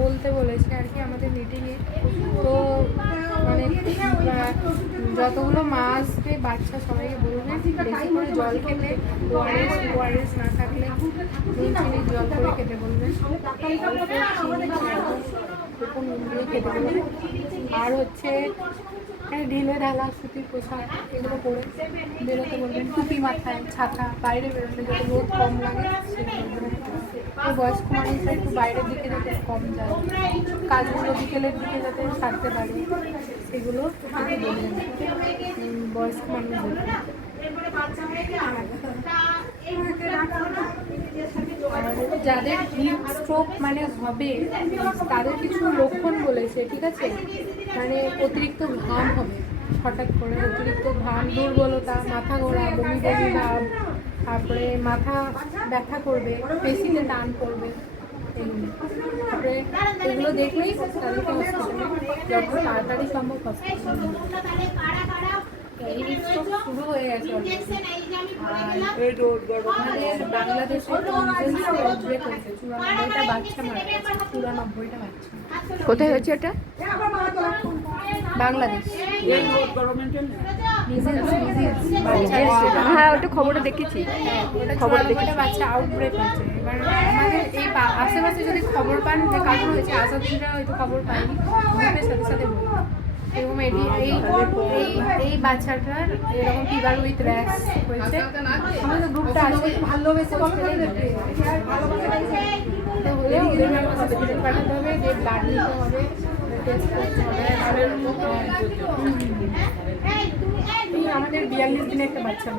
বলতে বলেছে আর কি আমাদের মিটিংয়ে। তো মানে যতগুলো মা আসবে বাচ্চা সবাইকে বলবে বেশি করে জল খেতে, ওআরএস না থাকলে নুন চিনির জল করে খেতে বলবেন, নুন দিয়ে খেতে বলবেন। আর হচ্ছে ঢিলে ঢালা সুতির পোশাক এগুলো পরে বেরোতে বলবেন, টুপি মাথায়, ছাতা, বাইরে বেরোলে যাতে রোদ কম লাগে সেগুলো। বয়স্ক মানুষরা একটু বাইরের দিকে যাতে কম যায়, কাজগুলো বিকেলের দিকে যাতে সারতে পারে সেগুলো বলবেন বয়স্ক মানুষদের। যাদের হিট স্ট্রোক মানে হবে তাদের কিছু লক্ষণ বলেছে, ঠিক আছে? মানে অতিরিক্ত ঘাম হবে, হঠাৎ করে অতিরিক্ত ঘাম, দুর্বলতা, মাথা ঘোরা, বমি বমি ভাব, তারপরে মাথা ব্যথা করবে, পেশিতে টান পড়বে, তারপরে এগুলো দেখলেই তাদেরকে যত তাড়াতাড়ি সম্ভব হসপিটালে। এই রিস্ক শুরু হয়ে গেছে আমাদের বাংলাদেশে। 94টা বাচ্চা মারা গেছে, 94টা বাচ্চা। কোথায় হয়েছে এটা? বাংলাদেশ। হ্যাঁ, ওটা খবরে দেখেছি। খবর দেখে বাচ্চা আউটব্রেক হয়েছে। এবার আমাদের এই আশেপাশে যদি খবর পান যে কারণ হয়েছে, আসাদিনরা হয়তো খবর পায়নি, গ্রুপের সাথে সাথে বলবো এরকম এই বাচ্চাটার এরকম ফিভার উইথ র্যাশ হয়েছে। আমাদের গ্রুপটা আছে, ভালোবেসে তো হলে ওদের হসপিটাল পাঠাতে হবে, যে ব্লাড নিতে হবে, টেস্ট করতে হবে। আমাদের 42 দিনে একটা বাচ্চা